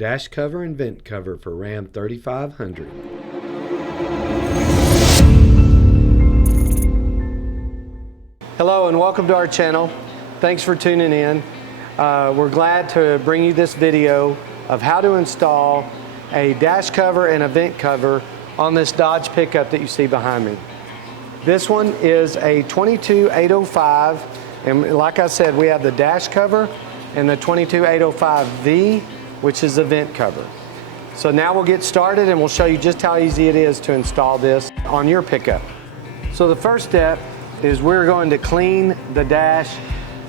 dash cover and vent cover for Ram 3500. Hello and welcome to our channel. Thanks for tuning in. We're glad to bring you this video of how to install a dash cover and a vent cover on this Dodge pickup that you see behind me. This one is a 22805, and like I said, we have the dash cover and the 22805V, which is the vent cover. So now we'll get started and we'll show you just how easy it is to install this on your pickup. So the first step is we're going to clean the dash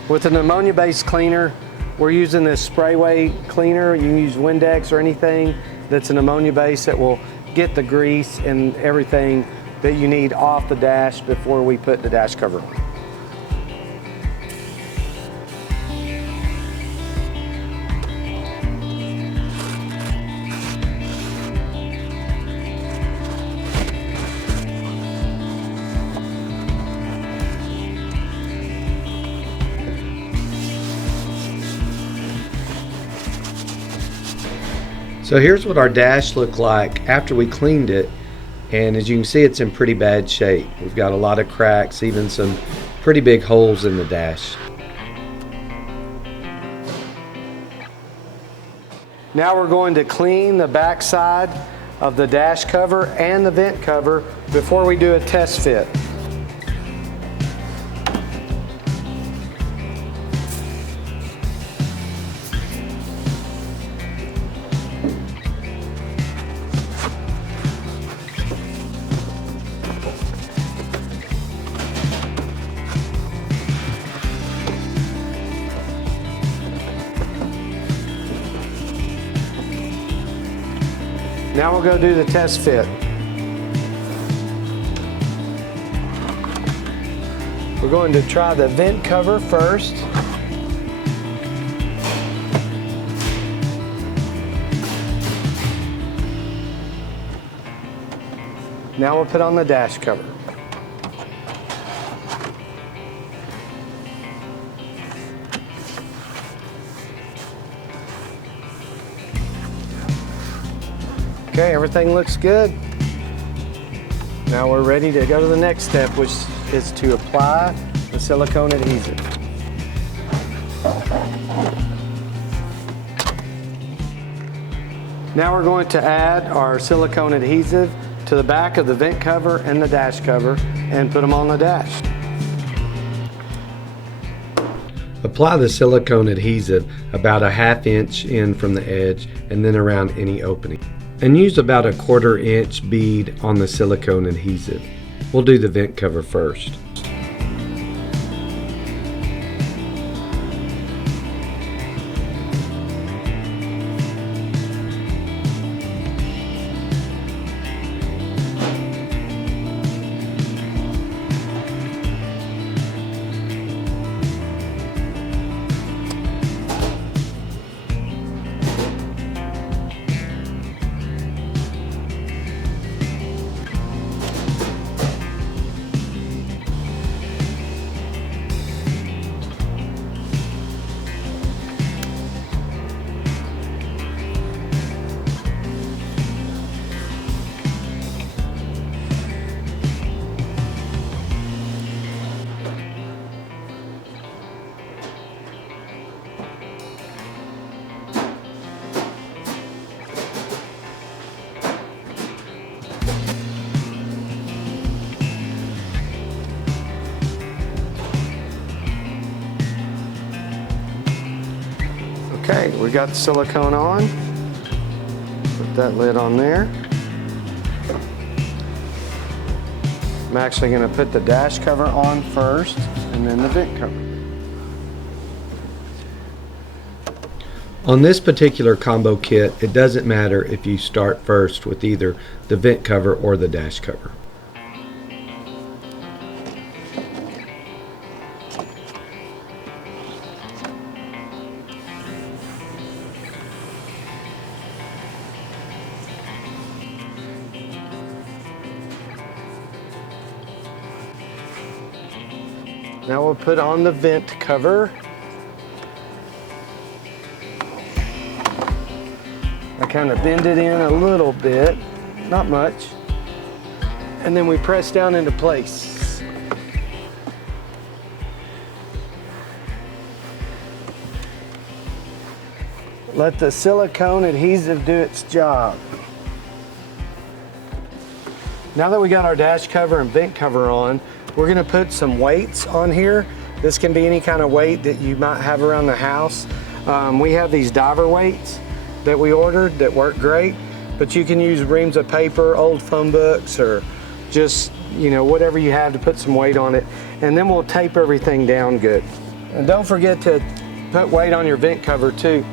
with an ammonia-based cleaner. We're using this sprayway cleaner. You can use Windex or anything that's an ammonia base that will get the grease and everything that you need off the dash before we put the dash cover on. So here's what our dash looked like after we cleaned it, and as you can see, it's in pretty bad shape. We've got a lot of cracks, even some pretty big holes in the dash. Now we're going to clean the back side of the dash cover and the vent cover before we do a test fit. Now we'll go do the test fit. We're going to try the vent cover first. Now we'll put on the dash cover. Okay, everything looks good. Now we're ready to go to the next step, which is to apply the silicone adhesive. Now we're going to add our silicone adhesive to the back of the vent cover and the dash cover and put them on the dash. Apply the silicone adhesive about a ½ inch in from the edge and then around any opening. And use about a ¼ inch bead on the silicone adhesive. We'll do the vent cover first. Okay, we got the silicone on. Put that lid on there. I'm actually going to put the dash cover on first and then the vent cover. On this particular combo kit, it doesn't matter if you start first with either the vent cover or the dash cover. Now we'll put on the vent cover. kind of bend it in a little bit, not much. And then we press down into place. Let the silicone adhesive do its job. Now that we got our dash cover and vent cover on, we're gonna put some weights on here. This can be any kind of weight that you might have around the house. We have these diver weights that we ordered that work great, but you can use reams of paper, old phone books, or just, you know, whatever you have to put some weight on it. And then we'll tape everything down good. And don't forget to put weight on your vent cover too.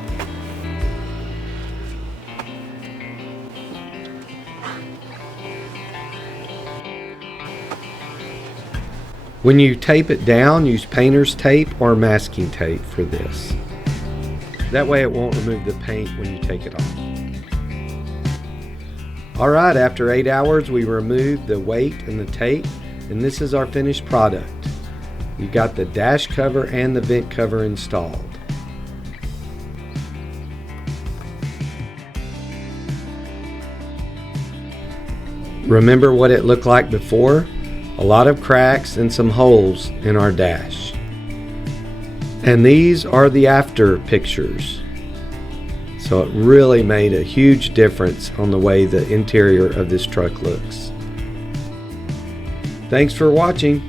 When you tape it down, use painter's tape or masking tape for this. That way it won't remove the paint when you take it off. Alright, after 8 hours we removed the weight and the tape, and this is our finished product. You got the dash cover and the vent cover installed. Remember what it looked like before? A lot of cracks and some holes in our dash. And these are the after pictures. So it really made a huge difference on the way the interior of this truck looks. Thanks for watching.